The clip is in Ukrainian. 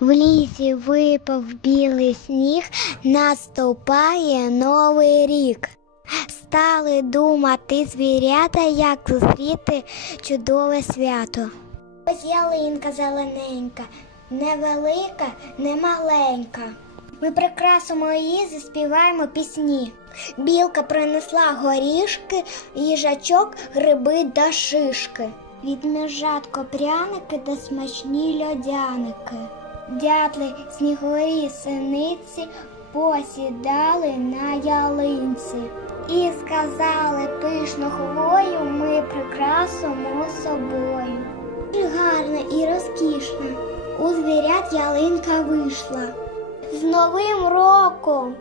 В лісі випав білий сніг, наступає новий рік. Стали думати звірята, як зустріти чудове свято. Ось ялинка зелененька, невелика, не маленька. Ми прикрасимо її, заспіваємо пісні. Білка принесла горішки, їжачок, гриби да шишки. Від межатко пряники да смачні льодяники. Дятли, снігові синиці посідали на ялинці. І сказали пишну хвою ми прикрасимо собою. Дуже гарна і розкішна. У звірят ялинка вийшла. З Новим роком!